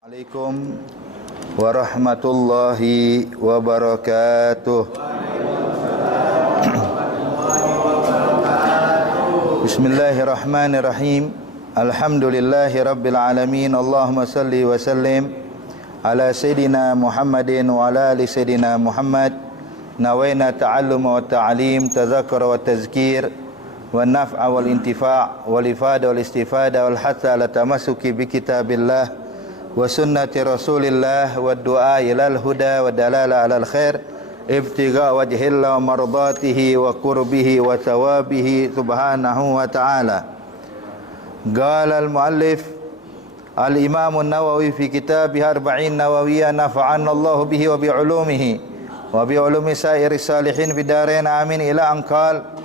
Assalamualaikum warahmatullahi wabarakatuh. Bismillahirrahmanirrahim. Alhamdulillahi rabbil alamin. Allahumma salli wa sallim ala sayyidina Muhammadin wa ala ali sayyidina Muhammad. Nawaina ta'alluma wa ta'lim, tadhakkura wa tazkir, wa naf'a wal intifa' wal ifada wal istifada wal hatta ala tamassuki bi kitabillah wa sunnati rasulillah wa du'a ilal huda wa dalala alal khair ibtigha wajhillah wa mardatihi wa qurbihi wa thawabihi subhanahu wa ta'ala. Qala al-muallif al-imam an-Nawawi fi kitabih arba'in nawawiyah nafa'ana Allah bihi wa bi ulumihi wa bi ulumi sa'iri salihin fi darain amin ila an qala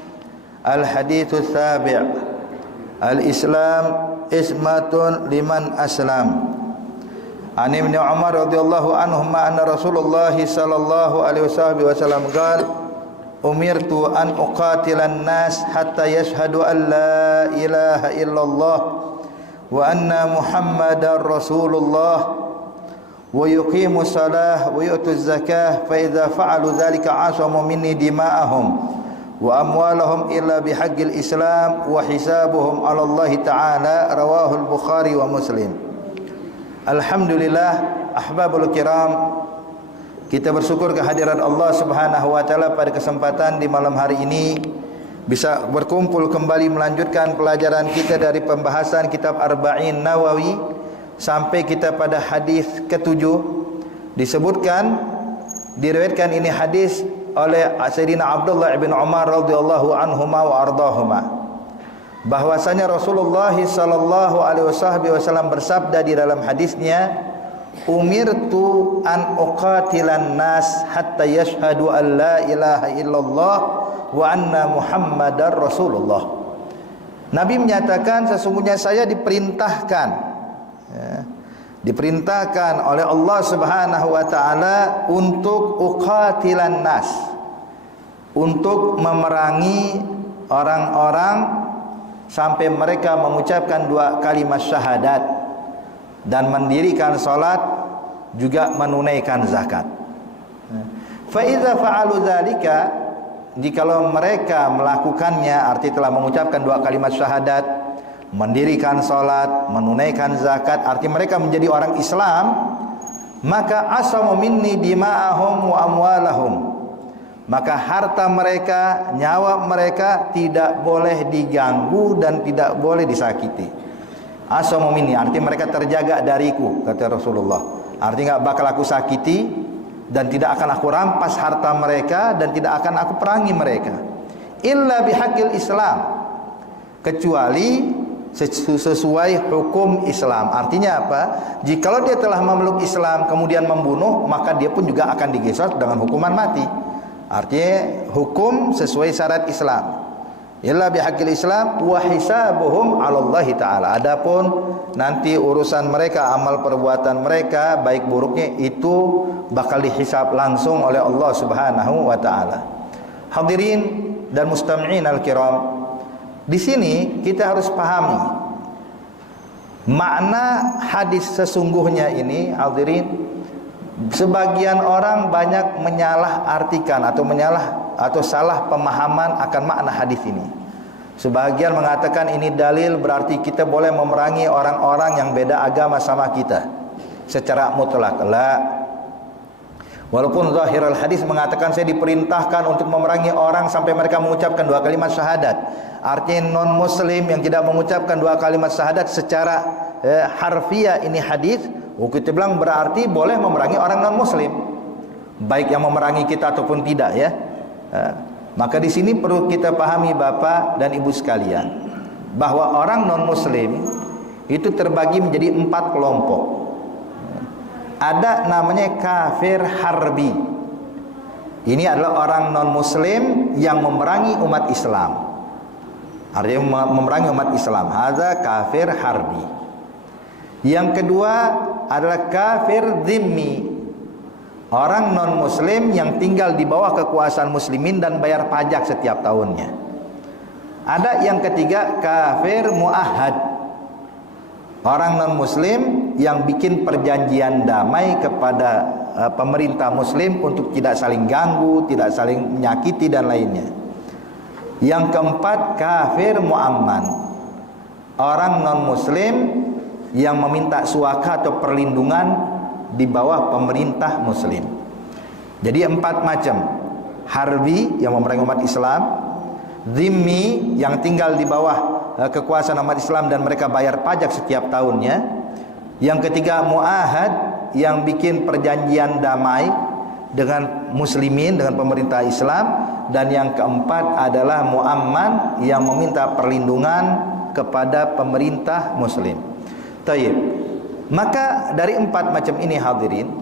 al-hadithu tsabi' al-islam ismatun liman aslam. An Ibn Umar radhiyallahu anhuma anna Rasulullah sallallahu alaihi wasallam qala umirtu an uqatilan nas hatta yashhadu an la ilaha illallah wa anna Muhammadar Rasulullah wa yuqimu salah wa yu'tu zakah fa idza fa'alu dhalika asamu minni dima'ahum wa amwalahum illa bihaqqil islam wa hisabuhum 'ala Allah ta'ala. Rawahul Bukhari wa Muslim. Alhamdulillah, ahbabul kiram, kita bersyukur kehadiran Allah Subhanahu wa taala pada kesempatan di malam hari ini bisa berkumpul kembali melanjutkan pelajaran kita dari pembahasan kitab Arba'in Nawawi sampai kita pada hadis ke-7. Disebutkan, diriwayatkan ini hadis oleh Sayyidina Abdullah bin Umar radhiyallahu anhuma wa ardahuma, bahwasanya Rasulullah sallallahu alaihi wasallam bersabda di dalam hadisnya, umirtu an uqatilan nas hatta yashhadu an la ilaha illallah wa anna Muhammadar Rasulullah. Nabi menyatakan, sesungguhnya saya diperintahkan diperintahkan oleh Allah Subhanahu wa taala untuk uqatilan nas, untuk memerangi orang-orang sampai mereka mengucapkan dua kalimat syahadat dan mendirikan salat, juga menunaikan zakat. Fa iza fa'alu dzalika, jikalau mereka melakukannya, arti telah mengucapkan dua kalimat syahadat, mendirikan salat, menunaikan zakat, arti mereka menjadi orang Islam, maka asamu minni dima'ahum wa amwalahum, maka harta mereka, nyawa mereka tidak boleh diganggu dan tidak boleh disakiti. Asamu minni, arti mereka terjaga dariku, kata Rasulullah. Arti enggak bakal aku sakiti dan tidak akan aku rampas harta mereka dan tidak akan aku perangi mereka. Illa bihaqqil Islam, kecuali sesuai hukum Islam. Artinya apa? Jikalau dia telah memeluk Islam kemudian membunuh, maka dia pun juga akan diqisas dengan hukuman mati. Artinya hukum sesuai syarat Islam. Illa bihaqqil Islam wa hisabuhum 'ala Allah taala. Adapun nanti urusan mereka, amal perbuatan mereka baik buruknya itu bakal dihisab langsung oleh Allah Subhanahu wa taala. Hadirin dan mustami'in al-kiram, di sini kita harus pahami makna hadis sesungguhnya ini. Hadirin, sebagian orang banyak menyalah-artikan atau salah pemahaman akan makna hadis ini. Sebagian mengatakan ini dalil berarti kita boleh memerangi orang-orang yang beda agama sama kita secara mutlak. La. Walaupun zahirul hadis mengatakan saya diperintahkan untuk memerangi orang sampai mereka mengucapkan dua kalimat syahadat. Artinya non muslim yang tidak mengucapkan dua kalimat syahadat secara harfiah ini hadis, kita bilang berarti boleh memerangi orang non muslim, baik yang memerangi kita ataupun tidak, ya. Maka di sini perlu kita pahami Bapak dan Ibu sekalian, bahwa orang non muslim itu terbagi menjadi 4 kelompok. Ada namanya kafir harbi. Ini adalah orang non muslim yang memerangi umat Islam. Artinya memerangi umat Islam. Hadza kafir harbi. Yang kedua adalah kafir dhimmi, orang non muslim yang tinggal di bawah kekuasaan muslimin dan bayar pajak setiap tahunnya. Ada yang ketiga kafir muahad, orang non muslim yang bikin perjanjian damai kepada pemerintah muslim untuk tidak saling ganggu, tidak saling menyakiti dan lainnya. Yang keempat, kafir mu'amman, orang non muslim yang meminta suaka atau perlindungan di bawah pemerintah muslim. Jadi 4 macam. Harbi yang memerangi umat Islam, zimmi yang tinggal di bawah kekuasaan umat Islam dan mereka bayar pajak setiap tahunnya. Yang ketiga, muahad yang bikin perjanjian damai dengan muslimin, dengan pemerintah Islam. Dan yang keempat adalah muamman yang meminta perlindungan kepada pemerintah muslim. Taib. Maka dari 4 macam ini hadirin,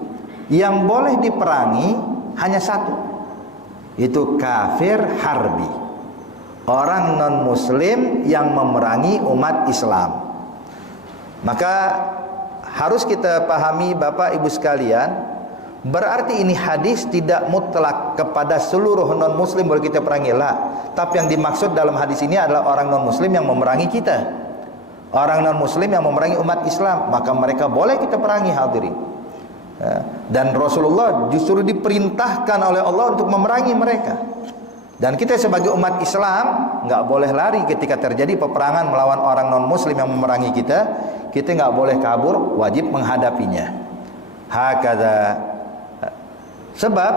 yang boleh diperangi hanya satu, itu kafir harbi, orang non muslim yang memerangi umat Islam. Maka harus kita pahami Bapak Ibu sekalian, berarti ini hadis tidak mutlak kepada seluruh non muslim boleh kita perangi lah. Tapi yang dimaksud dalam hadis ini adalah orang non muslim yang memerangi kita, orang non muslim yang memerangi umat Islam, maka mereka boleh kita perangi hadirin. Dan Rasulullah justru diperintahkan oleh Allah untuk memerangi mereka. Dan kita sebagai umat Islam nggak boleh lari ketika terjadi peperangan melawan orang non muslim yang memerangi kita. Kita nggak boleh kabur, wajib menghadapinya. Hakadha. Sebab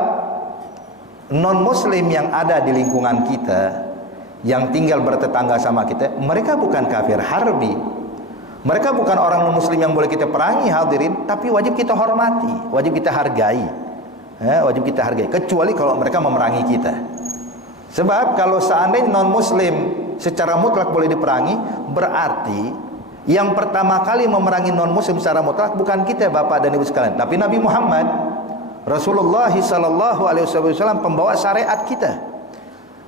non muslim yang ada di lingkungan kita, yang tinggal bertetangga sama kita, mereka bukan kafir harbi, mereka bukan orang non muslim yang boleh kita perangi hadirin, tapi wajib kita hormati, wajib kita hargai, wajib kita hargai, kecuali kalau mereka memerangi kita. Sebab kalau seandainya non muslim secara mutlak boleh diperangi, berarti yang pertama kali memerangi non muslim secara mutlak bukan kita Bapak dan Ibu sekalian, tapi Nabi Muhammad Rasulullah sallallahu alaihi wasallam, pembawa syariat kita.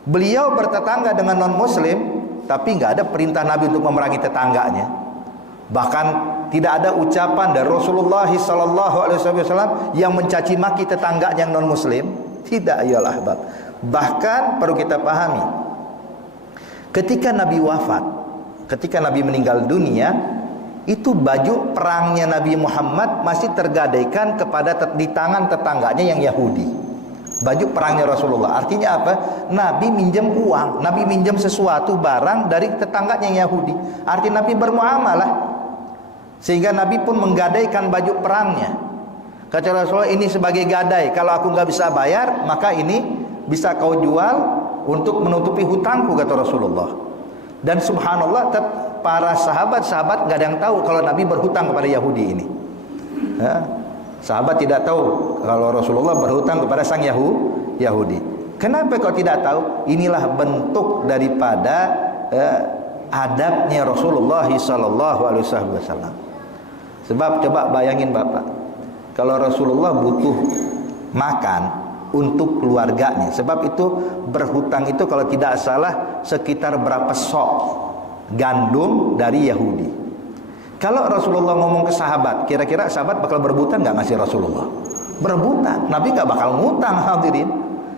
Beliau bertetangga dengan non muslim, tapi nggak ada perintah Nabi untuk memerangi tetangganya. Bahkan tidak ada ucapan dari Rasulullah sallallahu alaihi wasallam yang mencaci maki tetangganya yang non muslim. Tidak, ya ahbab. Bahkan perlu kita pahami, ketika Nabi wafat, ketika Nabi meninggal dunia, itu baju perangnya Nabi Muhammad masih tergadaikan di tangan tetangganya yang Yahudi. Baju perangnya Rasulullah. Artinya apa? Nabi minjem uang, Nabi minjem sesuatu barang dari tetangganya yang Yahudi. Artinya Nabi bermuamalah. Sehingga Nabi pun menggadaikan baju perangnya. Kata Rasulullah, ini sebagai gadai. Kalau aku nggak bisa bayar, maka ini bisa kau jual untuk menutupi hutangku, kata Rasulullah. Dan subhanallah, para sahabat-sahabat nggak ada yang tahu kalau Nabi berhutang kepada Yahudi ini. Sahabat tidak tahu kalau Rasulullah berhutang kepada sang Yahudi. Kenapa kau tidak tahu? Inilah bentuk daripada adabnya Rasulullah sallallahu alaihi wasallam. Sebab coba bayangin Bapak, kalau Rasulullah butuh makan untuk keluarganya, sebab itu berhutang itu kalau tidak salah sekitar berapa sok gandum dari Yahudi. Kalau Rasulullah ngomong ke sahabat, kira-kira sahabat bakal berebutan nggak ngasih Rasulullah? Berebutan. Nabi nggak bakal ngutang hadirin.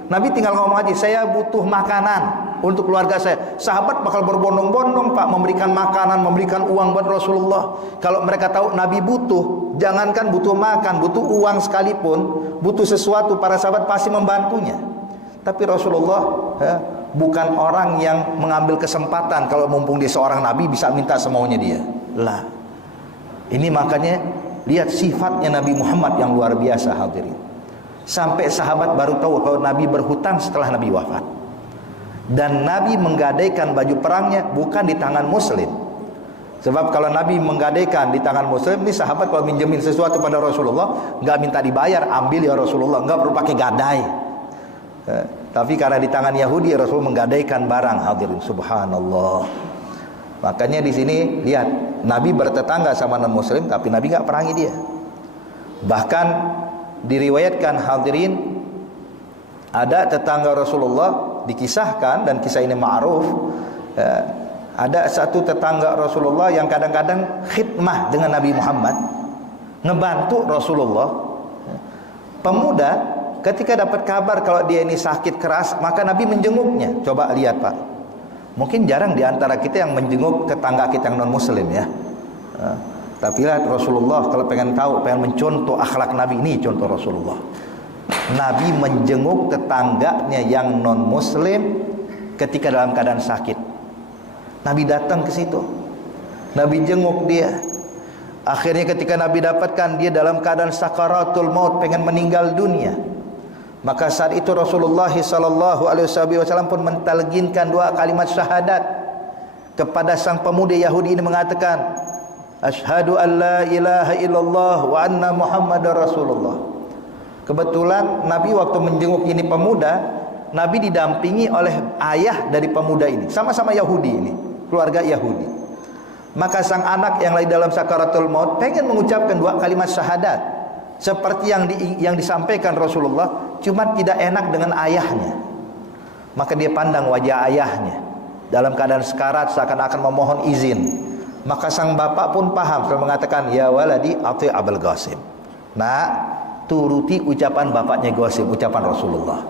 Nabi tinggal ngomong aja, saya butuh makanan untuk keluarga saya. Sahabat bakal berbondong-bondong Pak, memberikan makanan, memberikan uang buat Rasulullah. Kalau mereka tahu Nabi butuh, jangankan butuh makan, butuh uang sekalipun, butuh sesuatu, para sahabat pasti membantunya. Tapi Rasulullah bukan orang yang mengambil kesempatan kalau mumpung dia seorang Nabi bisa minta semaunya dia. Lah. Ini makanya lihat sifatnya Nabi Muhammad yang luar biasa hadirin. Sampai sahabat baru tahu kalau Nabi berhutang setelah Nabi wafat. Dan Nabi menggadaikan baju perangnya bukan di tangan muslim. Sebab kalau Nabi menggadaikan di tangan muslim, ini sahabat kalau minjemin sesuatu pada Rasulullah nggak minta dibayar, ambil ya Rasulullah, nggak perlu pakai gadai. Tapi karena di tangan Yahudi, Rasul menggadaikan barang hadirin, subhanallah. Makanya di sini lihat, Nabi bertetangga sama non muslim tapi Nabi nggak perangi dia. Bahkan diriwayatkan hadirin, ada tetangga Rasulullah, dikisahkan dan kisah ini ma'ruf, ada satu tetangga Rasulullah yang kadang-kadang khidmah dengan Nabi Muhammad, ngebantu Rasulullah. Pemuda ketika dapat kabar kalau dia ini sakit keras, maka Nabi menjenguknya. Coba lihat Pak, mungkin jarang di antara kita yang menjenguk tetangga kita yang non muslim ya. Tapi lihat Rasulullah kalau pengen tahu, pengen mencontoh akhlak Nabi, ini contoh Rasulullah. Nabi menjenguk tetangganya yang non muslim ketika dalam keadaan sakit. Nabi datang ke situ, Nabi jenguk dia. Akhirnya ketika Nabi dapatkan dia dalam keadaan sakaratul maut, pengen meninggal dunia, maka saat itu Rasulullah SAW pun mentalginkan 2 kalimat syahadat kepada sang pemuda Yahudi ini, mengatakan asyhadu an la ilaha illallah wa anna muhammadar rasulullah. Kebetulan Nabi waktu menjenguk ini pemuda, Nabi didampingi oleh ayah dari pemuda ini, sama-sama Yahudi ini, keluarga Yahudi. Maka sang anak yang lagi dalam sakaratul maut pengen mengucapkan 2 kalimat syahadat seperti yang disampaikan Rasulullah, cuma tidak enak dengan ayahnya. Maka dia pandang wajah ayahnya dalam keadaan sekarat, seakan-akan memohon izin. Maka sang bapak pun paham, selalu mengatakan, ya waladi ati Abul Qasim. Nah, turuti ucapan bapaknya Qasim, ucapan Rasulullah.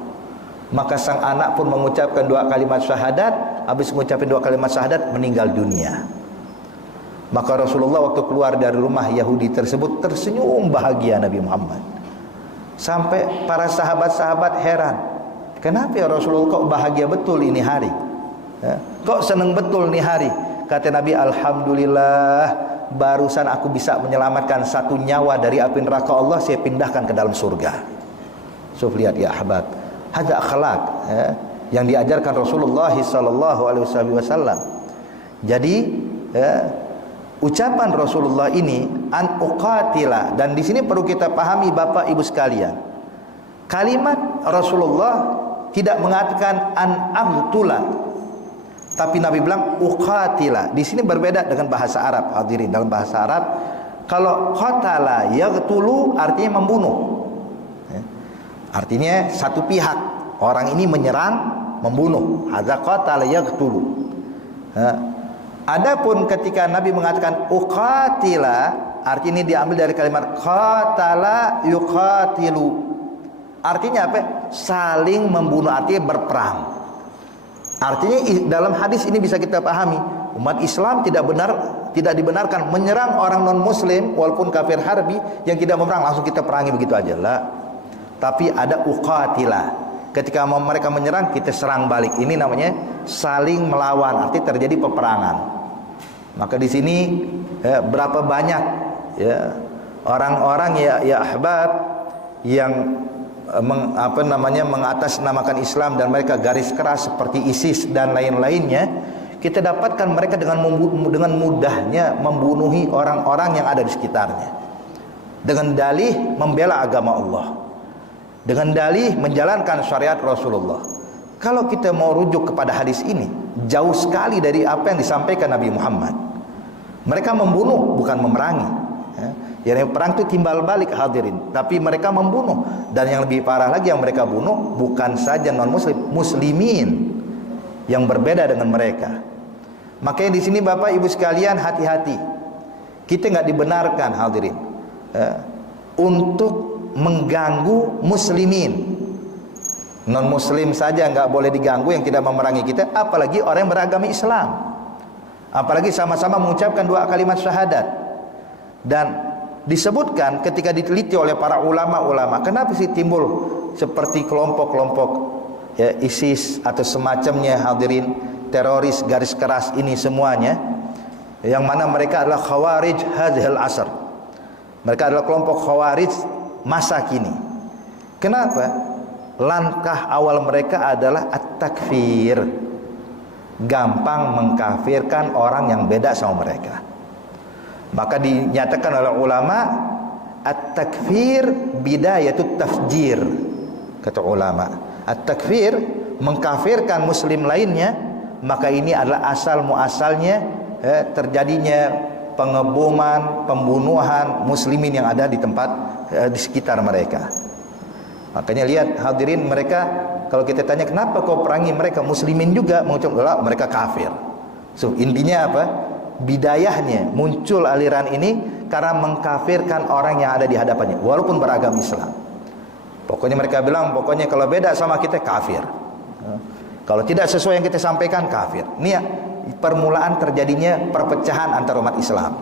Maka sang anak pun mengucapkan 2 kalimat syahadat. Habis mengucapkan 2 kalimat syahadat, meninggal dunia. Maka Rasulullah waktu keluar dari rumah Yahudi tersebut tersenyum bahagia Nabi Muhammad. Sampai para sahabat-sahabat heran, kenapa ya Rasulullah kok bahagia betul ini hari? Kok senang betul ini hari? Kata Nabi, alhamdulillah, barusan aku bisa menyelamatkan 1 nyawa dari api neraka Allah, saya pindahkan ke dalam surga. So lihat ya ahbab, hadza akhlak yang diajarkan Rasulullah SAW. Jadi ucapan Rasulullah ini an uqatila, dan di sini perlu kita pahami Bapak Ibu sekalian, kalimat Rasulullah tidak mengatakan an aghtula, tapi Nabi bilang uqatila. Di sini berbeda dengan bahasa Arab. Hadirin, dalam bahasa Arab kalau qatala yaqtulu artinya membunuh. Artinya satu pihak, orang ini menyerang, membunuh. Hadza qatala yaqtulu. Adapun ketika Nabi mengatakan uqatila, arti ini diambil dari kalimat qatala yuqatilu. Artinya apa? Saling membunuh, artinya berperang. Artinya dalam hadis ini bisa kita pahami, umat Islam tidak dibenarkan menyerang orang non muslim walaupun kafir harbi yang tidak memerang, langsung kita perangi begitu aja lah. Tapi ada uqatila, ketika mereka menyerang kita serang balik. Ini namanya saling melawan, arti terjadi peperangan. Maka di sini berapa banyak orang-orang ya ahbab yang mengatasnamakan Islam dan mereka garis keras seperti ISIS dan lain-lainnya. Kita dapatkan mereka dengan mudahnya membunuhi orang-orang yang ada di sekitarnya dengan dalih membela agama Allah, dengan dalih menjalankan syariat Rasulullah. Kalau kita mau rujuk kepada hadis ini, jauh sekali dari apa yang disampaikan Nabi Muhammad. Mereka membunuh, bukan memerangi. Yang perang itu timbal balik hadirin, tapi mereka membunuh. Dan yang lebih parah lagi, yang mereka bunuh bukan saja non muslim, muslimin yang berbeda dengan mereka. Makanya di sini Bapak Ibu sekalian hati-hati. Kita nggak dibenarkan hadirin untuk mengganggu muslimin. Non muslim saja nggak boleh diganggu yang tidak memerangi kita, apalagi orang yang beragama Islam. Apalagi sama-sama mengucapkan 2 kalimat syahadat. Dan disebutkan ketika diteliti oleh para ulama-ulama, kenapa sih timbul seperti kelompok-kelompok ISIS atau semacamnya hadirin, teroris garis keras ini semuanya, yang mana mereka adalah khawarij hadzal asr. Mereka adalah kelompok khawarij masa kini. Kenapa? Langkah awal mereka adalah at-takfir, gampang mengkafirkan orang yang beda sama mereka. Maka dinyatakan oleh ulama at-takfir bidayatut tafjir. Kata ulama, at-takfir mengkafirkan muslim lainnya, maka ini adalah asal muasalnya terjadinya pengeboman, pembunuhan muslimin yang ada di tempat di sekitar mereka. Makanya lihat hadirin, mereka kalau kita tanya kenapa kau perangi mereka, muslimin juga mengucapkan mereka kafir. So intinya apa? Bidayahnya muncul aliran ini karena mengkafirkan orang yang ada di hadapannya walaupun beragama Islam. Pokoknya mereka bilang, pokoknya kalau beda sama kita kafir, kalau tidak sesuai yang kita sampaikan kafir. Ini ya, permulaan terjadinya perpecahan antar umat Islam.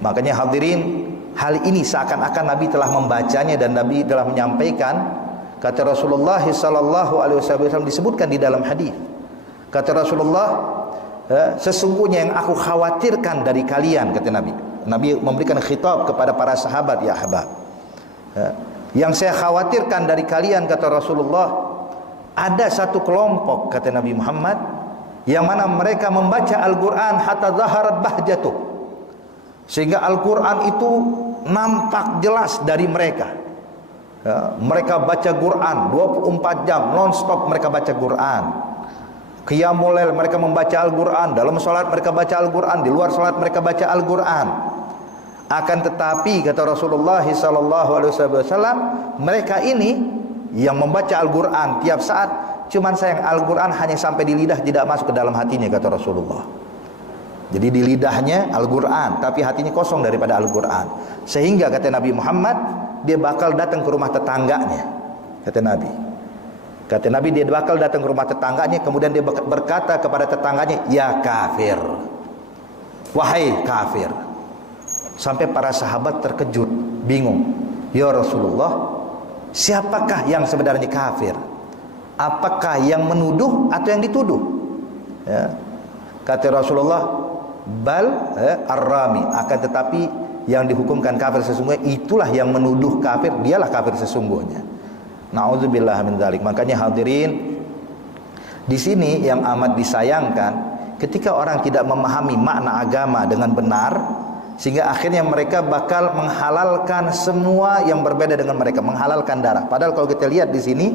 Makanya hadirin, hal ini seakan-akan Nabi telah membacanya dan Nabi telah menyampaikan. Kata Rasulullah sallallahu alaihi wasallam, disebutkan di dalam hadis. Kata Rasulullah, sesungguhnya yang aku khawatirkan dari kalian, kata Nabi. Nabi memberikan khitab kepada para sahabat, ya ahbab. Yang saya khawatirkan dari kalian, kata Rasulullah, ada satu kelompok, kata Nabi Muhammad, yang mana mereka membaca Al-Quran hatta zaharat bahjatuh, sehingga Al-Quran itu nampak jelas dari mereka. Mereka baca Quran 24 jam non-stop, mereka baca Quran. Qiyamul lail mereka membaca Al-Quran, dalam salat mereka baca Al-Quran, di luar salat mereka baca Al-Quran. Akan tetapi, kata Rasulullah SAW, mereka ini yang membaca Al-Quran tiap saat, cuman sayang Al-Quran hanya sampai di lidah, tidak masuk ke dalam hatinya, kata Rasulullah. Jadi di lidahnya Al-Quran, tapi hatinya kosong daripada Al-Quran. Sehingga kata Nabi Muhammad, dia bakal datang ke rumah tetangganya. Kata Nabi, dia bakal datang ke rumah tetangganya, kemudian dia berkata kepada tetangganya, ya kafir, wahai kafir. Sampai para sahabat terkejut, bingung. Ya Rasulullah, siapakah yang sebenarnya kafir? Apakah yang menuduh atau yang dituduh? Ya. Kata Rasulullah, bal ar-rami, akan tetapi yang dihukumkan kafir sesungguhnya itulah yang menuduh kafir, dialah kafir sesungguhnya. Na'udzubillah min dzalik. Makanya hadirin, di sini yang amat disayangkan ketika orang tidak memahami makna agama dengan benar, sehingga akhirnya mereka bakal menghalalkan semua yang berbeda dengan mereka, menghalalkan darah. Padahal kalau kita lihat di sini,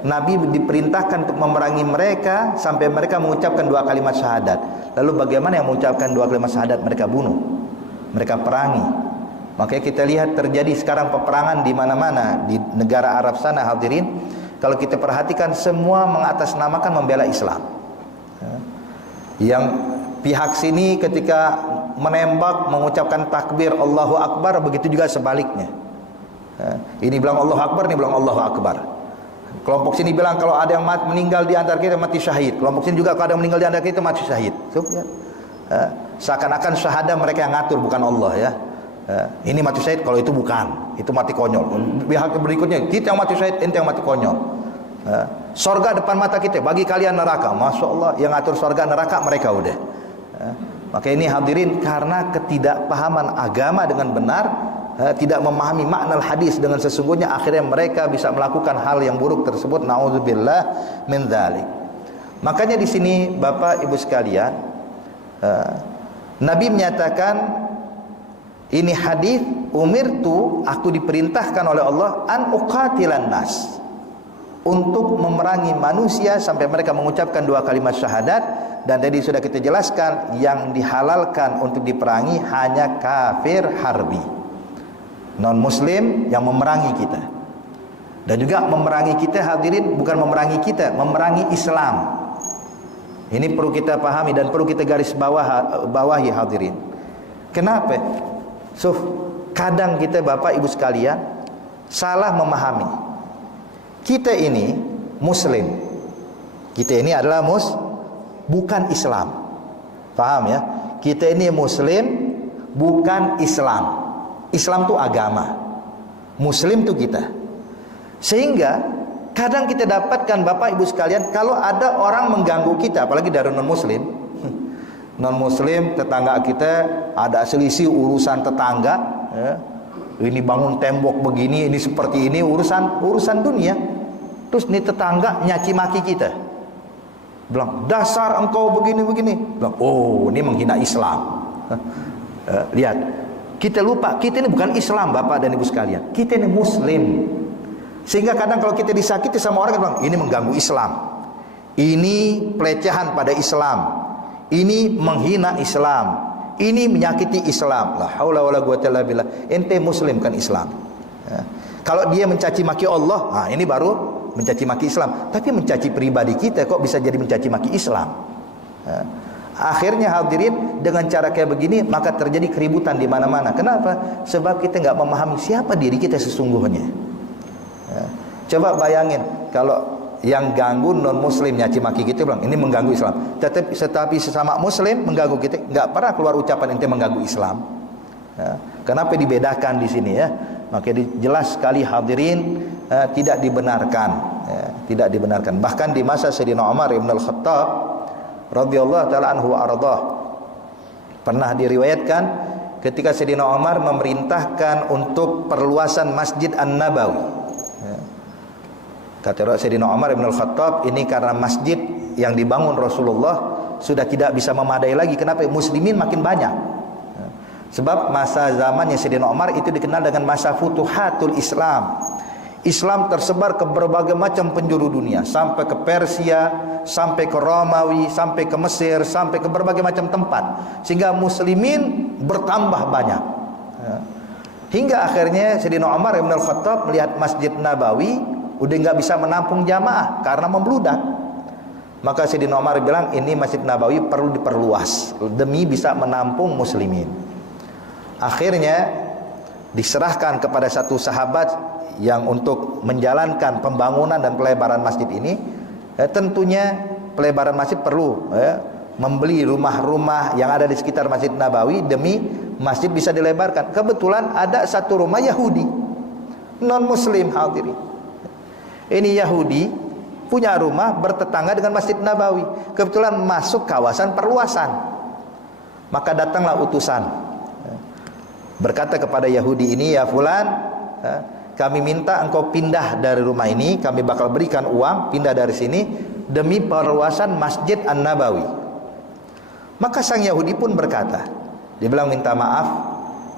Nabi diperintahkan untuk memerangi mereka sampai mereka mengucapkan 2 kalimat syahadat. Lalu bagaimana yang mengucapkan 2 kalimat syahadat mereka bunuh, mereka perangi. Makanya kita lihat terjadi sekarang peperangan di mana-mana di negara Arab sana, hadirin. Kalau kita perhatikan, semua mengatasnamakan membela Islam. Yang pihak sini ketika menembak mengucapkan takbir Allahu Akbar, begitu juga sebaliknya. Ini bilang Allahu Akbar, ini bilang Allahu Akbar. Kelompok sini bilang kalau ada yang meninggal di antara kita mati syahid. Kelompok sini juga kalau ada yang meninggal di antara kita mati syahid. Seakan-akan syahadah mereka yang ngatur, bukan Allah, ya. Ini mati syahid, kalau itu bukan, itu mati konyol. Pihak berikutnya, kita yang mati syahid, ente yang mati konyol. Sorga depan mata kita, bagi kalian neraka. Masya Allah, yang ngatur sorga neraka mereka udah. Maka ini hadirin, karena ketidakpahaman agama dengan benar, tidak memahami makna hadis dengan sesungguhnya, akhirnya mereka bisa melakukan hal yang buruk tersebut. Na'udzubillah min dzalik. Makanya di sini Bapak Ibu sekalian, Nabi menyatakan, ini hadis, umirtu, aku diperintahkan oleh Allah, an uqatilan nas, untuk memerangi manusia sampai mereka mengucapkan 2 kalimat syahadat. Dan tadi sudah kita jelaskan, yang dihalalkan untuk diperangi hanya kafir harbi, non muslim yang memerangi kita. Dan juga memerangi kita, hadirin, bukan memerangi kita, memerangi Islam. Ini perlu kita pahami dan perlu kita garis bawahi, hadirin. Kenapa? Kadang kita Bapak Ibu sekalian salah memahami. Kita ini muslim, kita ini adalah bukan Islam. Paham ya? Kita ini muslim, bukan Islam. Islam itu agama, muslim itu kita. Sehingga kadang kita dapatkan Bapak Ibu sekalian, kalau ada orang mengganggu kita, apalagi dari non-muslim, non-muslim tetangga kita ada selisih urusan tetangga, ya. Ini bangun tembok begini, ini seperti ini, urusan dunia. Terus ini tetangga nyaci maki kita, bilang dasar engkau begini-begini, bilang oh ini menghina Islam. Lihat, kita lupa kita ini bukan Islam Bapak dan Ibu sekalian, kita ini muslim. Sehingga kadang kalau kita disakiti sama orang, bilang ini mengganggu Islam, ini pelecehan pada Islam, ini menghina Islam, ini menyakiti Islam. La haula wala quwwata illa billah. Ente muslim kan Islam. Ya. Kalau dia mencaci maki Allah, nah ini baru mencaci maki Islam. Tapi mencaci pribadi kita kok bisa jadi mencaci maki Islam? Ya. Akhirnya hadirin, dengan cara kayak begini maka terjadi keributan di mana-mana. Kenapa? Sebab kita nggak memahami siapa diri kita sesungguhnya. Ya. Coba bayangin kalau yang ganggu non muslim nyaci maki kita, bilang ini mengganggu Islam. Tetapi sesama muslim mengganggu kita, nggak pernah keluar ucapan ente mengganggu Islam. Ya. Kenapa dibedakan di sini ya? Maka jelas sekali hadirin, tidak dibenarkan, ya, tidak dibenarkan. Bahkan di masa Sayyidina Umar Ibn Al-Khattab radhiyallahu taala anhu ardah, pernah diriwayatkan ketika Sayyidina Umar memerintahkan untuk perluasan Masjid An-Nabawi. Ya. Kata Sayyidina Umar Ibn Al-Khattab, ini karena masjid yang dibangun Rasulullah sudah tidak bisa memadai lagi. Kenapa? Muslimin makin banyak. Sebab masa zamannya Sayyidina Umar itu dikenal dengan masa futuhatul Islam. Islam tersebar ke berbagai macam penjuru dunia, sampai ke Persia, sampai ke Romawi, sampai ke Mesir, sampai ke berbagai macam tempat, sehingga muslimin bertambah banyak. Hingga akhirnya Sayyidina Umar Ibn Al-Khattab melihat Masjid Nabawi udah nggak bisa menampung jamaah karena membludak. Maka Sayyidina Umar bilang, ini Masjid Nabawi perlu diperluas demi bisa menampung muslimin. Akhirnya diserahkan kepada satu sahabat yang untuk menjalankan pembangunan dan pelebaran masjid ini. Tentunya pelebaran masjid perlu membeli rumah-rumah yang ada di sekitar Masjid Nabawi demi masjid bisa dilebarkan. Kebetulan ada satu rumah Yahudi non muslim hadirin. Ini Yahudi punya rumah bertetangga dengan Masjid Nabawi, kebetulan masuk kawasan perluasan. Maka datanglah utusan berkata kepada Yahudi ini, ya fulan, kami minta engkau pindah dari rumah ini, kami bakal berikan uang, pindah dari sini demi perluasan Masjid An-Nabawi. Maka sang Yahudi pun berkata, dia bilang, minta maaf,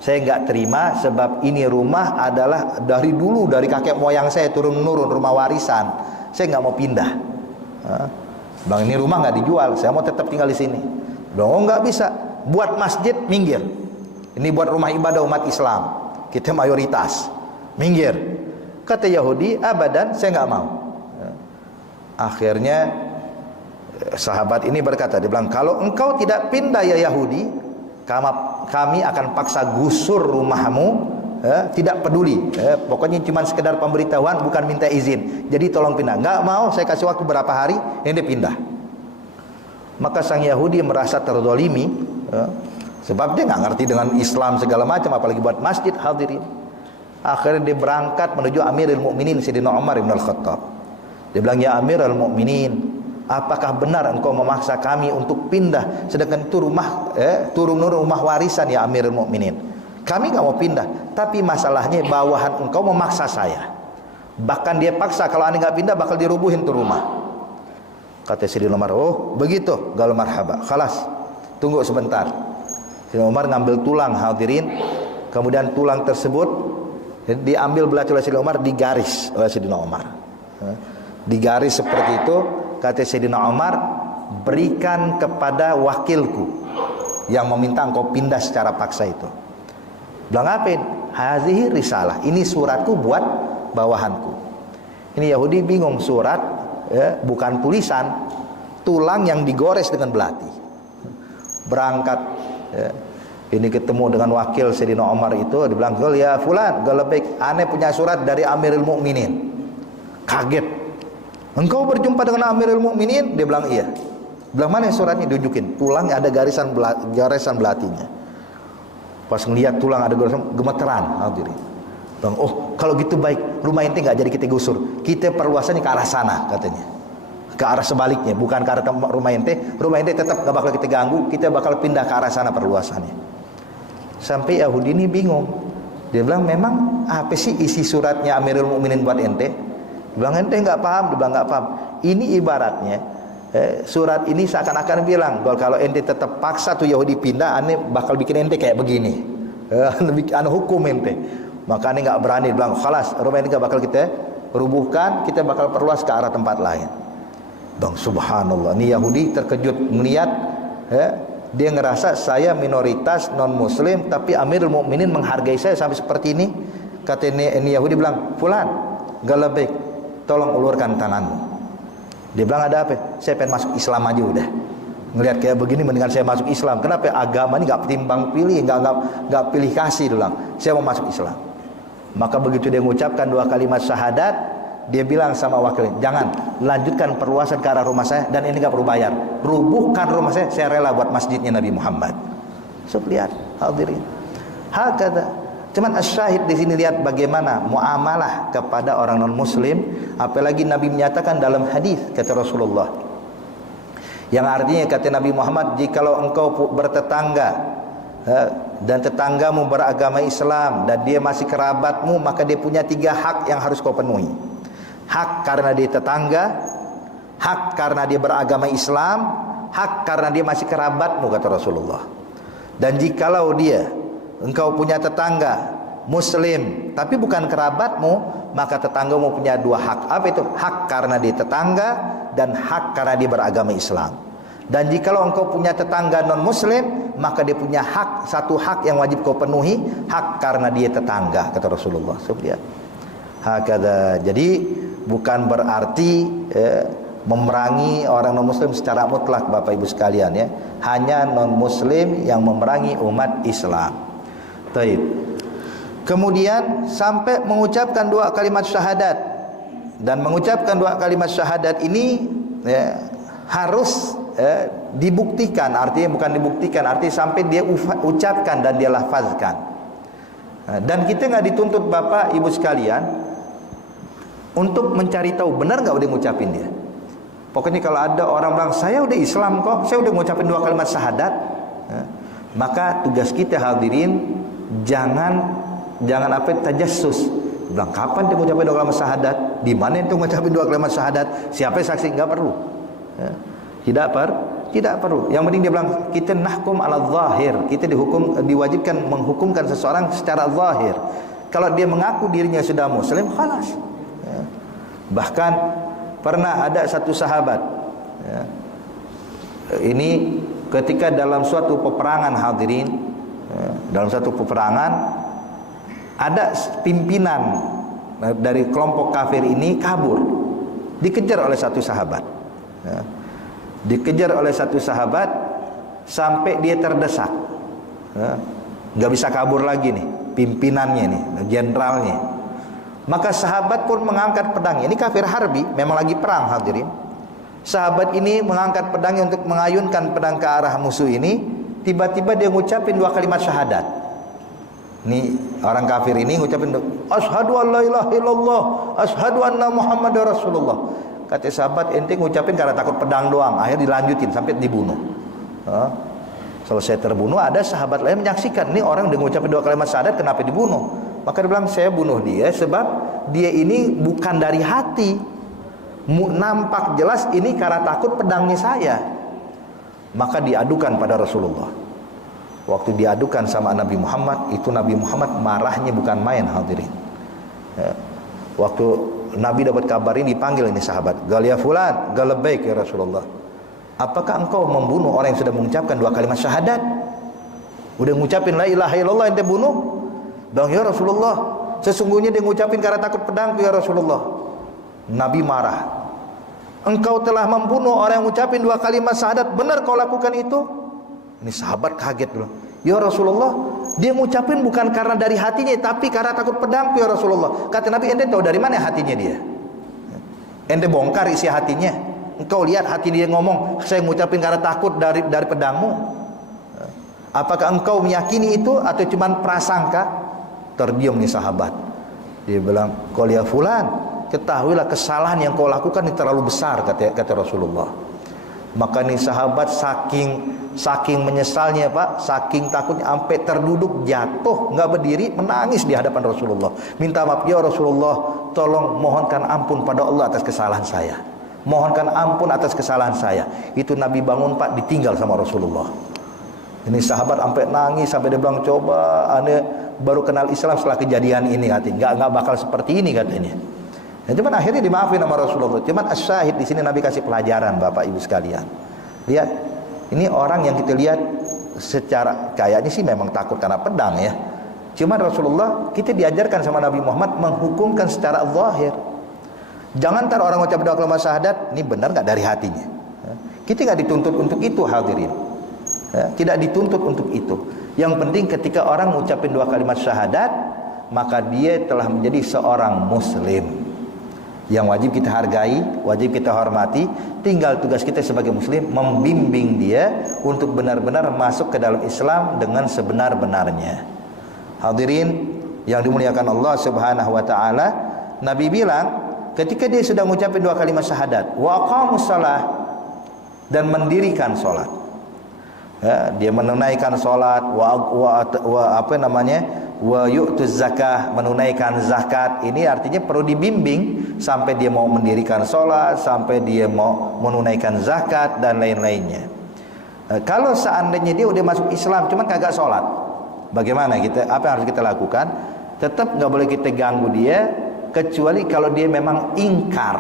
saya enggak terima, sebab ini rumah adalah dari dulu, dari kakek moyang saya turun-menurun, rumah warisan, saya enggak mau pindah. Bilang, ini rumah enggak dijual, saya mau tetap tinggal di sini. Bilang, oh enggak bisa, buat masjid, minggir. Ini buat rumah ibadah umat Islam, kita mayoritas, minggir. Kata Yahudi, abadan, saya enggak mau. Akhirnya sahabat ini berkata, dia bilang, kalau engkau tidak pindah ya Yahudi, kami akan paksa gusur rumahmu, tidak peduli, pokoknya cuma sekedar pemberitahuan, bukan minta izin. Jadi tolong pindah. Enggak mau, saya kasih waktu berapa hari, ini pindah. Maka sang Yahudi merasa terzalimi, sebab dia nggak ngerti dengan Islam segala macam, apalagi buat masjid hadirin. Akhirnya dia berangkat menuju Amirul Mukminin Sayyidina Umar Ibn Al-Khattab. Dia bilang, ya Amirul Mukminin, apakah benar engkau memaksa kami untuk pindah, sedangkan itu rumah turun-menurun rumah warisan ya Amirul Mukminin. Kami nggak mau pindah, tapi masalahnya bawahan engkau memaksa saya. Bahkan dia paksa kalau anda nggak pindah bakal dirubuhin tuh rumah. Kata Sayyidina Umar, oh begitu, gal marhaba, khalas, tunggu sebentar. Sayyidina Umar ngambil tulang hadirin, kemudian tulang tersebut diambil belah oleh Sayyidina Umar, digaris oleh Sayyidina Umar. Digaris seperti itu. Kata Sayyidina Umar, berikan kepada wakilku yang meminta engkau pindah secara paksa itu. Bilang, apa? Hazihi risalah, ini suratku buat bawahanku. Ini Yahudi bingung, surat bukan tulisan, tulang yang digores dengan belati. Berangkat, ini ketemu dengan wakil Sayyidina Umar itu, dia bilang, ya fulan, galabek, aneh punya surat dari Amirul Mukminin. Kaget, engkau berjumpa dengan Amirul Mukminin? Dia bilang, iya. Bilang, mana suratnya? Diunjukin, tulang ada garisan belatinya. Pas ngeliat tulang ada garisan, gemeteran hadirin. Bilang, oh kalau gitu baik, rumah ente nggak jadi kita gusur, kita perluasannya ke arah sana, katanya, ke arah sebaliknya, bukan ke arah rumah ente. Rumah ente tetap gak bakal kita ganggu, kita bakal pindah ke arah sana perluasannya. Sampai Yahudi ini bingung. Dia bilang, memang apa sih isi suratnya Amirul Mukminin buat ente? Dia bilang, ente nggak paham. Dia bilang, nggak paham. Ini ibaratnya surat ini seakan-akan bilang, kalau ente tetap paksa tuh Yahudi pindah, aneh bakal bikin ente kayak begini, aneh hukum ente. Maka aneh nggak berani. Dia bilang, khalas, rumah ini nggak bakal kita rubuhkan, kita bakal perluas ke arah tempat lain. Bang, subhanallah, ini Yahudi terkejut melihat, dia ngerasa saya minoritas non muslim, tapi Amirul Mukminin menghargai saya sampai seperti ini. Kata ini Yahudi bilang, fulan, galabek, tolong ulurkan tanganmu. Dia bilang, ada apa? Saya pengen masuk Islam aja udah. Ngelihat kayak begini mendingan saya masuk Islam. Kenapa? Agama ini nggak timbang pilih, nggak pilih kasih. Dia bilang, saya mau masuk Islam. Maka begitu dia mengucapkan 2 kalimat syahadat, dia bilang sama wakilnya, jangan lanjutkan perluasan ke arah rumah saya, dan ini nggak perlu bayar. Rubuhkan rumah saya rela buat masjidnya Nabi Muhammad. So, lihat hadirin, Hakada. Cuman asyahid di sini lihat bagaimana muamalah kepada orang non muslim, apalagi Nabi menyatakan dalam hadis kata Rasulullah. Yang artinya kata Nabi Muhammad, jikalau engkau bertetangga dan tetanggamu beragama Islam dan dia masih kerabatmu, maka dia punya 3 hak yang harus kau penuhi. Hak karena dia tetangga, hak karena dia beragama Islam, hak karena dia masih kerabatmu kata Rasulullah. Dan jikalau engkau punya tetangga muslim tapi bukan kerabatmu, maka tetanggamu punya 2 hak. Apa itu? Hak karena dia tetangga dan hak karena dia beragama Islam. Dan jikalau engkau punya tetangga non muslim, maka dia punya satu hak yang wajib kau penuhi, hak karena dia tetangga kata Rasulullah. Hakada. Jadi bukan berarti memerangi orang non muslim secara mutlak Bapak Ibu sekalian ya. Hanya non muslim yang memerangi umat Islam. Taib. Kemudian sampai mengucapkan 2 kalimat syahadat. Dan mengucapkan 2 kalimat syahadat ini harus dibuktikan. Artinya bukan dibuktikan, artinya sampai dia ucapkan dan dia lafazkan. Dan kita nggak dituntut Bapak Ibu sekalian untuk mencari tahu benar nggak udah ngucapin dia. Pokoknya kalau ada orang bilang saya udah Islam kok, saya udah ngucapin 2 kalimat syahadat, maka tugas kita hadirin jangan tajassus. Bilang kapan dia ngucapin 2 kalimat syahadat, di mana itu ngucapin 2 kalimat syahadat, siapa saksi, nggak perlu. Tidak perlu. Yang penting dia bilang kita nahkum ala zahir, kita diwajibkan menghukumkan seseorang secara zahir. Kalau dia mengaku dirinya sudah muslim, khalas. Bahkan pernah ada satu sahabat, ini ketika dalam suatu peperangan hadirin, dalam satu peperangan ada pimpinan dari kelompok kafir ini kabur, dikejar oleh satu sahabat. Dikejar oleh satu sahabat sampai dia terdesak, nggak bisa kabur lagi nih pimpinannya nih, jenderalnya. Maka sahabat pun mengangkat pedangnya. Ini kafir harbi, memang lagi perang hadirin. Sahabat ini mengangkat pedangnya untuk mengayunkan pedang ke arah musuh ini. Tiba-tiba dia ngucapin 2 kalimat syahadat. Ini orang kafir ini ngucapin, asyhadu an la ilaha illallah, asyhadu anna muhammadar rasulullah. Kata sahabat, ente ngucapin karena takut pedang doang. Akhirnya dilanjutin sampai dibunuh. Selesai terbunuh, ada sahabat lain menyaksikan, ini orang udah ngucapin 2 kalimat syahadat, kenapa dibunuh? Maka dia bilang, saya bunuh dia sebab dia ini bukan dari hati. Nampak jelas ini karena takut pedangnya saya. Maka diadukan pada Rasulullah. Waktu diadukan sama Nabi Muhammad, itu Nabi Muhammad marahnya bukan main hadirin. Waktu Nabi dapat kabar ini, dipanggil ini sahabat, gal ya fulan, gal labbaik ya Rasulullah, apakah engkau membunuh orang yang sudah mengucapkan 2 kalimat syahadat? Udah ngucapin la ilaha illallah ente bunuh? Bang ya Rasulullah, sesungguhnya dia ngucapin karena takut pedangku ya Rasulullah. Nabi marah, engkau telah membunuh orang yang ngucapin 2 kalimat syahadat, benar kau lakukan itu? Ini sahabat kaget loh. Ya Rasulullah, dia ngucapin bukan karena dari hatinya, tapi karena takut pedangku ya Rasulullah. Kata Nabi, ente tahu dari mana hatinya dia? Ente bongkar isi hatinya. Engkau lihat hati dia ngomong, saya ngucapin karena takut dari pedangmu. Apakah engkau meyakini itu atau cuma prasangka? Terdiam nih sahabat. Dia bilang, qul ya fulan, ketahuilah kesalahan yang kau lakukan ini terlalu besar, kata Rasulullah. Maka nih sahabat saking menyesalnya Pak, saking takutnya sampai terduduk, jatuh, nggak berdiri, menangis di hadapan Rasulullah. Minta maaf ya Rasulullah, tolong mohonkan ampun pada Allah atas kesalahan saya. Mohonkan ampun atas kesalahan saya. Itu Nabi bangun Pak, ditinggal sama Rasulullah. Ini sahabat sampai nangis, sampai dia bilang, coba ane baru kenal Islam setelah kejadian ini, katanya. Nggak bakal seperti ini katanya. Ya, cuman akhirnya dimaafin sama Rasulullah. Cuman asyahid di sini Nabi kasih pelajaran Bapak Ibu sekalian. Lihat, ini orang yang kita lihat secara kayaknya sih memang takut karena pedang ya. Cuman Rasulullah, kita diajarkan sama Nabi Muhammad menghukumkan secara zahir. Jangan ntar orang ngucap 2 kalimat syahadat, ini benar nggak dari hatinya. Kita nggak dituntut untuk itu hadirin. Tidak dituntut untuk itu. Yang penting ketika orang ngucapin 2 kalimat syahadat, maka dia telah menjadi seorang muslim yang wajib kita hargai, wajib kita hormati. Tinggal tugas kita sebagai muslim membimbing dia untuk benar-benar masuk ke dalam Islam dengan sebenar-benarnya. Hadirin yang dimuliakan Allah Subhanahu wa taala, Nabi bilang ketika dia sudah mengucapkan 2 kalimat syahadat, wa aqamus shalah, dan mendirikan salat. Ya, dia menunaikan salat, wa yu'tuz zakah, menunaikan zakat. Ini artinya perlu dibimbing sampai dia mau mendirikan salat, sampai dia mau menunaikan zakat dan lain-lainnya. Kalau seandainya dia udah masuk Islam cuman kagak salat, bagaimana kita? Apa yang harus kita lakukan? Tetap nggak boleh kita ganggu dia, kecuali kalau dia memang ingkar,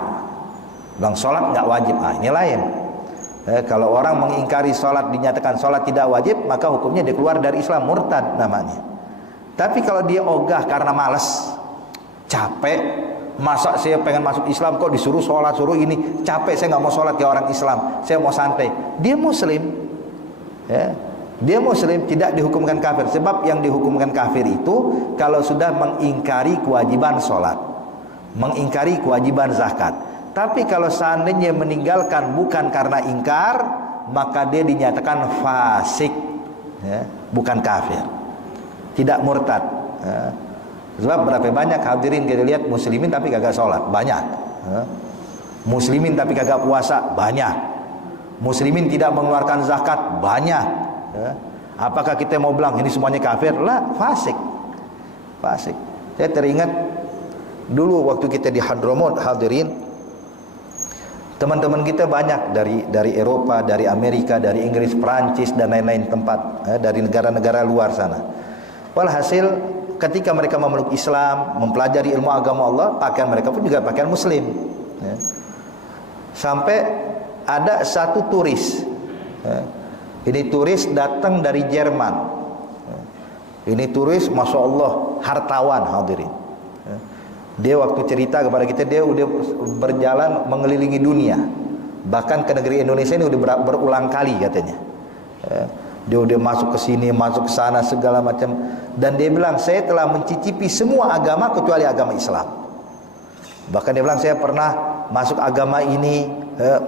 bilang salat nggak wajib. Ini lain. Kalau orang mengingkari salat, dinyatakan salat tidak wajib, maka hukumnya dia keluar dari Islam, murtad namanya. Tapi kalau dia ogah karena malas, capek, masa saya pengen masuk Islam kok disuruh sholat, suruh ini, capek, saya nggak mau sholat kayak orang Islam, saya mau santai. Dia Muslim, ya, dia Muslim, tidak dihukumkan kafir. Sebab yang dihukumkan kafir itu kalau sudah mengingkari kewajiban sholat, mengingkari kewajiban zakat. Tapi kalau seandainya meninggalkan bukan karena ingkar, maka dia dinyatakan fasik, ya, bukan kafir, tidak murtad. Ya. Sebab berapa banyak hadirin kita lihat muslimin tapi kagak sholat, banyak. Ya. Muslimin tapi kagak puasa, banyak. Muslimin tidak mengeluarkan zakat, banyak. Ya. Apakah kita mau bilang ini semuanya kafir? Lah, fasik, fasik. Saya teringat dulu waktu kita di Hadramaut, hadirin, teman-teman kita banyak dari Eropa, dari Amerika, dari Inggris, Perancis dan lain-lain tempat, dari negara-negara luar sana. Walhasil ketika mereka memeluk Islam, mempelajari ilmu agama Allah, pakaian mereka pun juga pakaian Muslim. Ya. Sampai ada satu turis, ya, ini turis datang dari Jerman. Ya. Ini turis, masya Allah, hartawan hadirin. Ya. Dia waktu cerita kepada kita, dia udah berjalan mengelilingi dunia, bahkan ke negeri Indonesia ini udah berulang kali katanya. Dia udah masuk ke sini, masuk ke sana, segala macam. Dan dia bilang, saya telah mencicipi semua agama kecuali agama Islam. Bahkan dia bilang, saya pernah masuk agama ini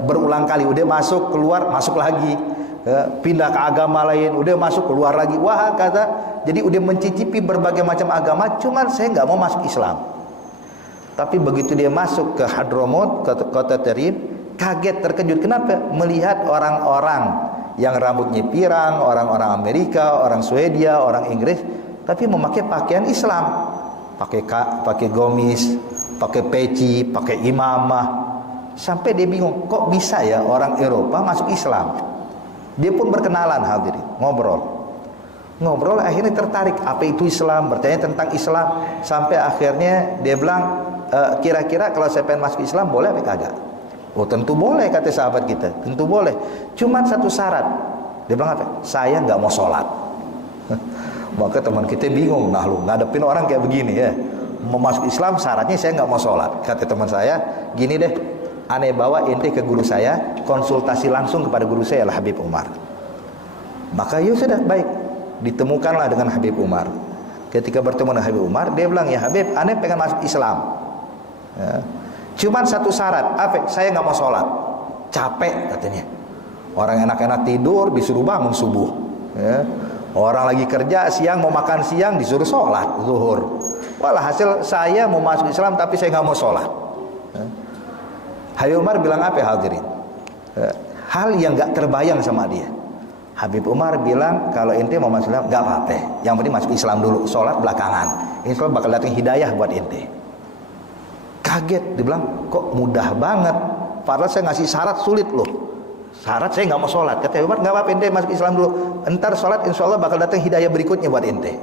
berulang kali, udah masuk keluar, masuk lagi, pindah ke agama lain, udah masuk keluar lagi. Wah, kata, jadi udah mencicipi berbagai macam agama, cuman saya nggak mau masuk Islam. Tapi begitu dia masuk ke Hadramaut, kota Tarim, kaget, terkejut. Kenapa? Melihat orang-orang yang rambutnya pirang, orang-orang Amerika, orang Swedia, orang Inggris, tapi memakai pakaian Islam, pakai gomis, pakai peci, pakai imamah. Sampai dia bingung, kok bisa ya orang Eropa masuk Islam? Dia pun berkenalan hadirin, ngobrol, akhirnya tertarik apa itu Islam, bertanya tentang Islam, sampai akhirnya dia bilang, kira-kira kalau saya pengen masuk Islam boleh apa kagak? Oh tentu boleh, kata sahabat kita, tentu boleh. Cuma satu syarat. Dia bilang apa? Saya nggak mau sholat. Maka teman kita bingung, nah lu ngadepin orang kayak begini ya, mau masuk Islam syaratnya saya nggak mau sholat. Kata teman saya, gini deh, aneh bawa ente ke guru saya, konsultasi langsung kepada guru saya Al Habib Umar. Maka ya sudah, baik, ditemukanlah dengan Habib Umar. Ketika bertemu dengan Habib Umar, dia bilang, ya Habib, aneh pengen masuk Islam. Ya. Cuman satu syarat, apa? Saya nggak mau sholat, capek katanya. Orang enak-enak tidur disuruh bangun subuh. Ya. Orang lagi kerja siang mau makan siang disuruh sholat zuhur. Walhasil saya mau masuk Islam tapi saya nggak mau sholat. Ya. Habib Umar bilang apa hadirin? Ya. Hal yang nggak terbayang sama dia. Habib Umar bilang, kalau ente mau masuk Islam nggak apa-apa, yang penting masuk Islam dulu, sholat belakangan. Insya Allah bakal datang hidayah buat ente. Kaget, dia bilang, kok mudah banget, padahal saya ngasih syarat sulit loh. Syarat saya nggak mau sholat. Kata Umar, nggak apa-apa ente masuk Islam dulu, entar sholat insya Allah bakal datang hidayah berikutnya buat ente.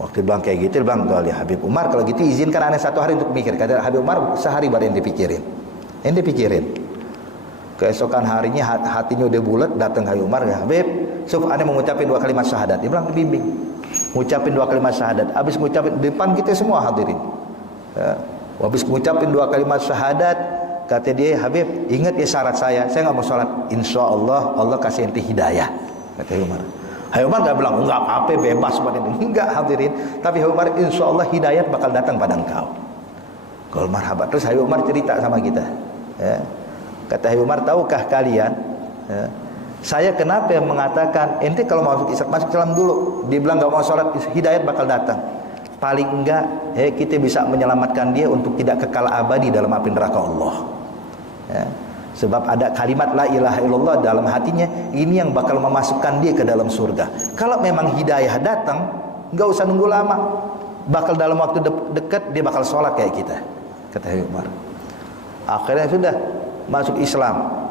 Waktu dia bilang kayak gitu, dia bilang, ya Habib Umar, kalau gitu izinkan aneh satu hari untuk mikir. Kata Habib Umar, sehari baru ente pikirin. Ente pikirin. Keesokan harinya hatinya udah bulat, datang Habib Umar, ya Habib, suf aneh mengucapin 2 kalimat syahadat. Dia bilang, bimbing, ngucapin 2 kalimat syahadat. Habis ngucapin depan kita semua hadirin. Ya. Habis mengucapin 2 kalimat syahadat, kata dia, Habib, ingat ya syarat saya nggak mau sholat. Insya Allah, Allah kasih ente hidayah, kata Umar. Habib Umar nggak bilang, nggak apa-apa, bebas pada ini. Enggak hadirin. Tapi Habib Umar, insya Allah hidayah bakal datang pada engkau. Kalau marhabat. Terus Habib Umar cerita sama kita. Ya. Kata Habib Umar, tahukah kalian, ya, Saya kenapa yang mengatakan ente kalau masuk Islam dulu, dia bilang gak mau sholat, hidayat bakal datang. Paling enggak kita bisa menyelamatkan dia untuk tidak kekal abadi dalam api neraka Allah. Ya. Sebab ada kalimat la ilaha illallah dalam hatinya, ini yang bakal memasukkan dia ke dalam surga. Kalau memang hidayah datang, enggak usah nunggu lama, bakal dalam waktu dekat dia bakal sholat kayak kita, kata Habib Umar. Akhirnya sudah masuk Islam.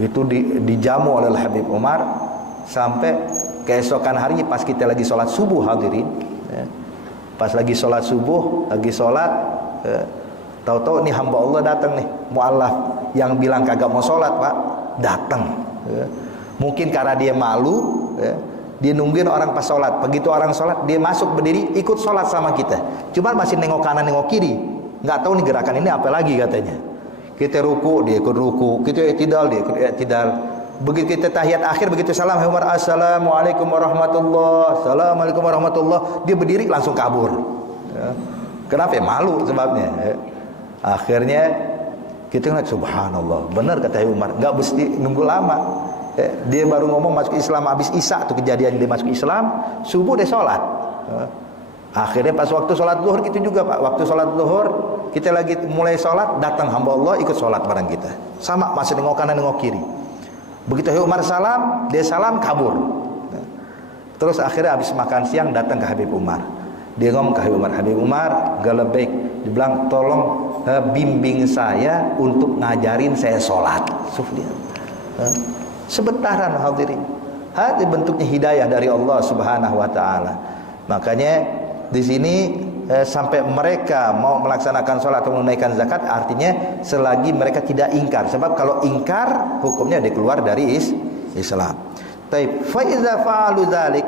Itu dijamu oleh Habib Umar sampai keesokan harinya pas kita lagi sholat subuh, hadirin ya. Pas lagi sholat subuh, lagi sholat tahu-tahu nih hamba Allah datang nih, mu'allaf yang bilang kagak mau sholat pak, datang ya. Mungkin karena dia malu ya, dia nungguin orang pas sholat. Begitu orang sholat dia masuk berdiri ikut sholat sama kita, cuman masih nengok kanan nengok kiri, nggak tahu nih gerakan ini apa lagi katanya. Kita ruku dia ikut ruku, kita i'tidal dia ikut i'tidal. Begitu kita tahiyat akhir, begitu salam Umar, assalamualaikum warahmatullah, assalamualaikum warahmatullah, dia berdiri langsung kabur ya. Kenapa ya? Malu sebabnya ya. Akhirnya kita ngeliat subhanallah, benar kata Umar, nggak mesti nunggu lama ya. Dia baru ngomong masuk Islam habis Isya tuh kejadian, dia masuk Islam, subuh dia sholat ya. Akhirnya pas waktu sholat zuhur gitu juga pak, waktu sholat zuhur kita lagi mulai sholat, datang hamba Allah ikut sholat bareng kita, sama masih nengok kanan nengok kiri. Begitu Umar salam, dia salam kabur. Terus akhirnya habis makan siang datang ke Habib Umar, dia ngomong ke Habib Umar gak lebih, dibilang tolong bimbing saya untuk ngajarin saya sholat. Sebentaran hadirin, ada bentuknya hidayah dari Allah Subhanahu Wa Taala. Makanya di sini sampai mereka mau melaksanakan sholat atau menunaikan zakat, artinya selagi mereka tidak ingkar. Sebab kalau ingkar hukumnya dia keluar dari Islam. Taib fa iza fa'alu dzalik.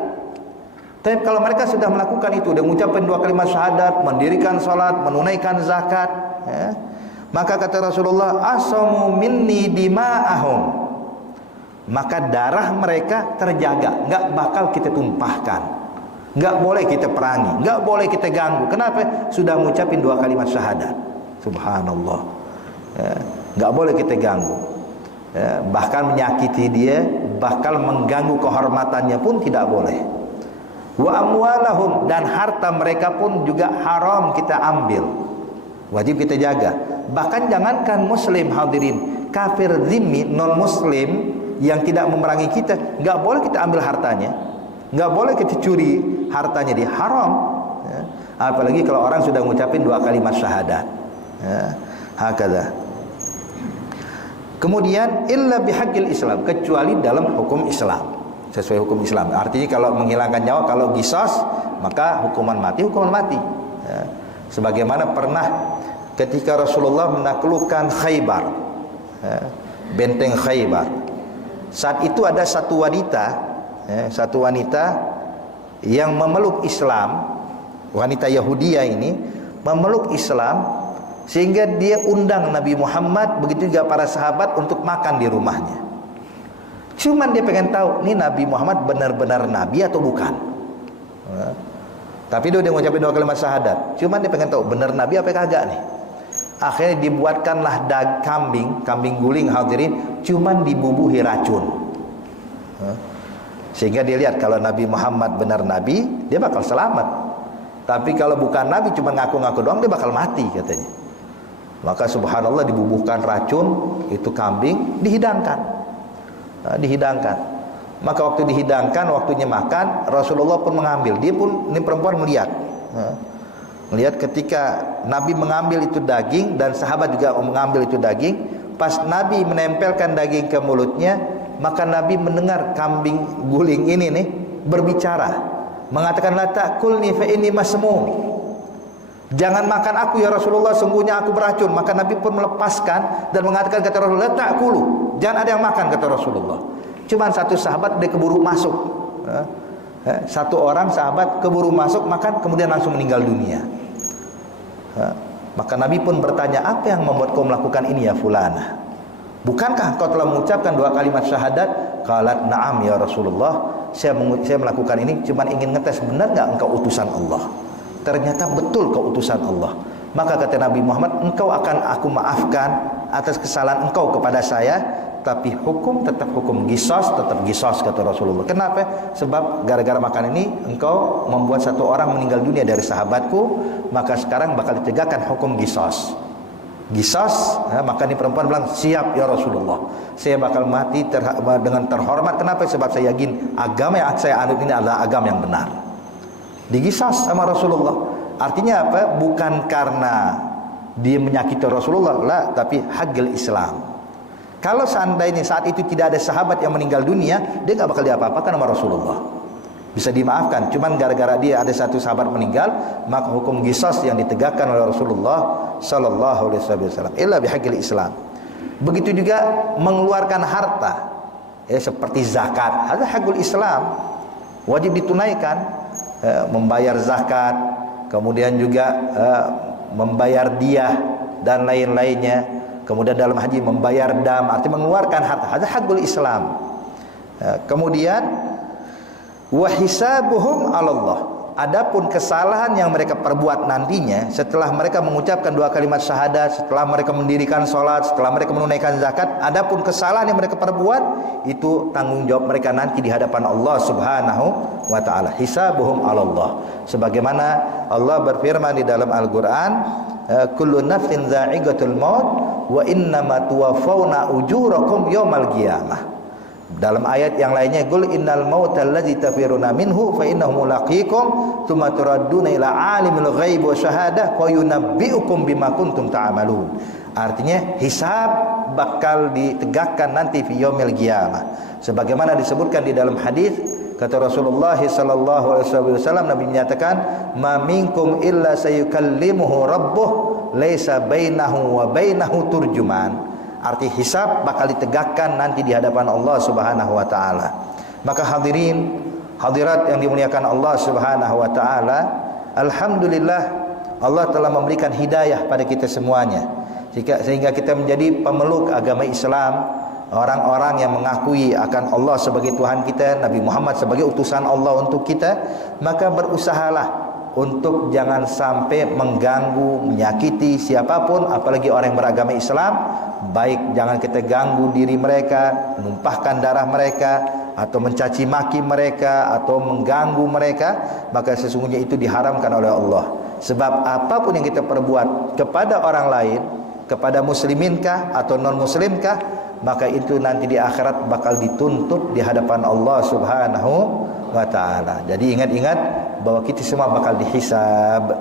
Taib kalau mereka sudah melakukan itu, dia mengucapkan 2 kalimat syahadat, mendirikan sholat, menunaikan zakat ya, maka kata Rasulullah asamu minni dima'ahum, maka darah mereka terjaga, enggak bakal kita tumpahkan. Enggak boleh kita perangi, enggak boleh kita ganggu. Kenapa? Sudah mengucapin 2 kalimat syahadat. Subhanallah. Ya, enggak boleh kita ganggu. Ya, bahkan menyakiti dia, bakal mengganggu kehormatannya pun tidak boleh. Wa amwalahum, dan harta mereka pun juga haram kita ambil. Wajib kita jaga. Bahkan jangankan muslim hadirin, kafir zimmi, non muslim yang tidak memerangi kita, enggak boleh kita ambil hartanya. Enggak boleh kita curi hartanya, dia haram ya. Apalagi kalau orang sudah mengucapin 2 kalimat syahadat ya. Hakadha. Kemudian illa bihaqqil Islam, kecuali dalam hukum Islam, sesuai hukum Islam. Artinya kalau menghilangkan nyawa, kalau qisas maka hukuman mati ya. Sebagaimana pernah ketika Rasulullah menaklukkan Khaybar ya, benteng Khaybar, saat itu ada satu wanita yang memeluk Islam, wanita Yahudiyah ini memeluk Islam, sehingga dia undang Nabi Muhammad, begitu juga para sahabat untuk makan di rumahnya. Cuman dia pengen tahu, ini Nabi Muhammad benar-benar Nabi atau bukan. Tapi dia ngucapin 2 kalimat syahadat, cuman dia pengen tahu benar Nabi apa kagak nih. Akhirnya dibuatkanlah kambing guling hadirin, cuman dibubuhi racun. Sehingga dia lihat kalau Nabi Muhammad benar Nabi, dia bakal selamat. Tapi kalau bukan Nabi, cuma ngaku-ngaku doang, dia bakal mati katanya. Maka subhanallah dibubuhkan racun, itu kambing dihidangkan. Maka waktu dihidangkan, waktunya makan, Rasulullah pun mengambil. Dia pun, ini perempuan melihat. Melihat ketika Nabi mengambil itu daging, dan sahabat juga mengambil itu daging. Pas Nabi menempelkan daging ke mulutnya, maka Nabi mendengar kambing guling ini nih berbicara, mengatakan la ta'kulni fa inni masmum, jangan makan aku ya Rasulullah, sungguhnya aku beracun. Maka Nabi pun melepaskan dan mengatakan kata Rasulullah, la ta'kulu, jangan ada yang makan kata Rasulullah. Cuman satu sahabat dia keburu masuk, satu orang sahabat keburu masuk makan, kemudian langsung meninggal dunia. Maka Nabi pun bertanya, apa yang membuat kau melakukan ini ya fulana? Bukankah kau telah mengucapkan 2 kalimat syahadat? Qalat na'am ya Rasulullah, saya melakukan ini cuma ingin ngetes benar enggak engkau utusan Allah. Ternyata betul kau utusan Allah. Maka kata Nabi Muhammad, engkau akan aku maafkan atas kesalahan engkau kepada saya tapi hukum tetap hukum, qisas tetap qisas, kata Rasulullah. Kenapa? Sebab gara-gara makan ini engkau membuat satu orang meninggal dunia dari sahabatku, maka sekarang bakal ditegakkan hukum qisas. Qisas, maka ini perempuan bilang, siap ya Rasulullah, saya bakal mati dengan terhormat. Kenapa? Sebab saya yakin agama yang saya anut ini adalah agama yang benar. Diqisas sama Rasulullah. Artinya apa? Bukan karena dia menyakiti Rasulullah, lah, tapi haqqil Islam. Kalau seandainya saat itu tidak ada sahabat yang meninggal dunia, dia nggak bakal diapa-apakan sama Rasulullah, bisa dimaafkan. Cuman gara-gara dia ada satu sahabat meninggal, maka hukum qisas yang ditegakkan oleh Rasulullah sallallahu alaihi wasallam illa bihaqqil Islam. Begitu juga mengeluarkan harta, seperti zakat, ada haqqul Islam, wajib ditunaikan, membayar zakat, kemudian juga membayar diyah dan lain-lainnya. Kemudian dalam haji membayar dam, artinya mengeluarkan harta, ada haqqul Islam. Kemudian wa hisabuhum 'ala Allah. Adapun kesalahan yang mereka perbuat nantinya setelah mereka mengucapkan dua kalimat syahadat, setelah mereka mendirikan salat, setelah mereka menunaikan zakat, adapun kesalahan yang mereka perbuat itu tanggung jawab mereka nanti di hadapan Allah Subhanahu wa taala. Hisabuhum 'ala Allah. Sebagaimana Allah berfirman di dalam Al-Qur'an, kullu nafsin dha'iqatul maut wa innama tuwaffawna ujurakum yaumal qiyamah. Dalam ayat yang lainnya, qul innal mautal ladzi tafiruna minhu fa innahu mulaqikum tsumma turadduna ila alimil ghaib wa syahadah fa yunabbiukum bima kuntum ta'malun. Artinya hisab bakal ditegakkan nanti fi yaumil qiyamah. Sebagaimana disebutkan di dalam hadis, kata Rasulullah sallallahu alaihi wasallam, Nabi menyatakan, ma minkum illa sayukallimuhu rabbuh laisa bainahu wa bainahu turjuman. Arti hisab bakal ditegakkan nanti di hadapan Allah Subhanahu wa taala. Maka hadirin, hadirat yang dimuliakan Allah Subhanahu wa taala, alhamdulillah Allah telah memberikan hidayah pada kita semuanya, sehingga kita menjadi pemeluk agama Islam, orang-orang yang mengakui akan Allah sebagai Tuhan kita, Nabi Muhammad sebagai utusan Allah untuk kita. Maka berusahalah untuk jangan sampai mengganggu, menyakiti siapapun, apalagi orang yang beragama Islam. Baik jangan kita ganggu diri mereka, menumpahkan darah mereka, atau mencaci maki mereka, atau mengganggu mereka. Maka sesungguhnya itu diharamkan oleh Allah. Sebab apapun yang kita perbuat kepada orang lain, kepada musliminkah atau non muslimkah, maka itu nanti di akhirat bakal dituntut di hadapan Allah Subhanahu wa taala. Jadi ingat-ingat bahwa kita semua bakal dihisab.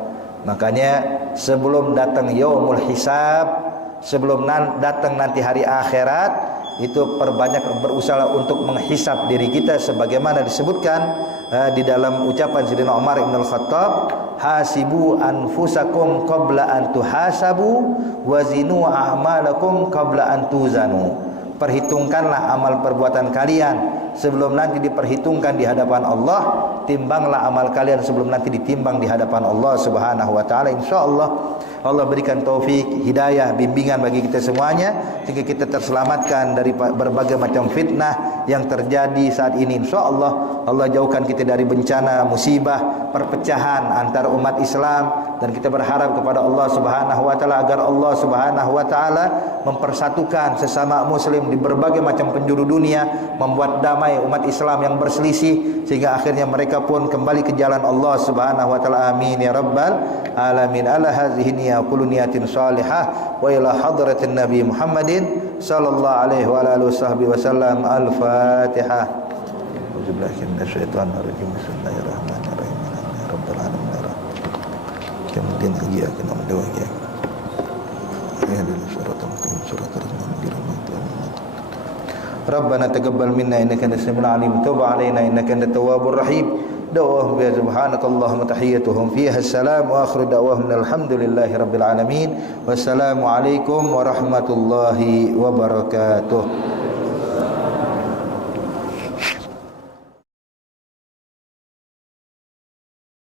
Makanya sebelum datang yaumul hisab, sebelum datang nanti hari akhirat, itu perbanyak berusaha untuk menghisab diri kita, sebagaimana disebutkan di dalam ucapan Sayyidina Umar Ibn Al-Khattab, hasibu anfusakum qabla an tuhasabu wazinu a'malakum qabla an tuzanu. Perhitungkanlah amal perbuatan kalian sebelum nanti diperhitungkan di hadapan Allah. Timbanglah amal kalian sebelum nanti ditimbang di hadapan Allah Subhanahu wa taala. Insyaallah Allah berikan taufik, hidayah, bimbingan bagi kita semuanya, sehingga kita terselamatkan dari berbagai macam fitnah yang terjadi saat ini. InsyaAllah Allah jauhkan kita dari bencana, musibah, perpecahan antara umat Islam. Dan kita berharap kepada Allah Subhanahu wa taala agar Allah Subhanahu wa taala mempersatukan sesama muslim di berbagai macam penjuru dunia, membuat damai umat Islam yang berselisih, sehingga akhirnya mereka pun kembali ke jalan Allah Subhanahu wa taala. Amin ya rabbal alamin. Ala hadhihi aqulu niyatin salihah wa ila hadratin Nabi Muhammadin sallallahu alaihi wa alihi wasallam. Al-Fatihah. Auzubillahi minasyaitonir rajim. Bismillahirrahmanirrahim. Rabbil alamin. Kemudian iya kena mendoa ya. Ya dulu surat al-Qur'an surat Rabbana taqabbal minna innaka antas samiul alim tub alaina innaka antat tawwabur rahim. Da'wahum bi subhanakallahumma tahiyyatuhum fiha assalam wa akhiru da'wahum alhamdulillahi rabbil alamin. Wassalamu alaikum warahmatullahi wabarakatuh.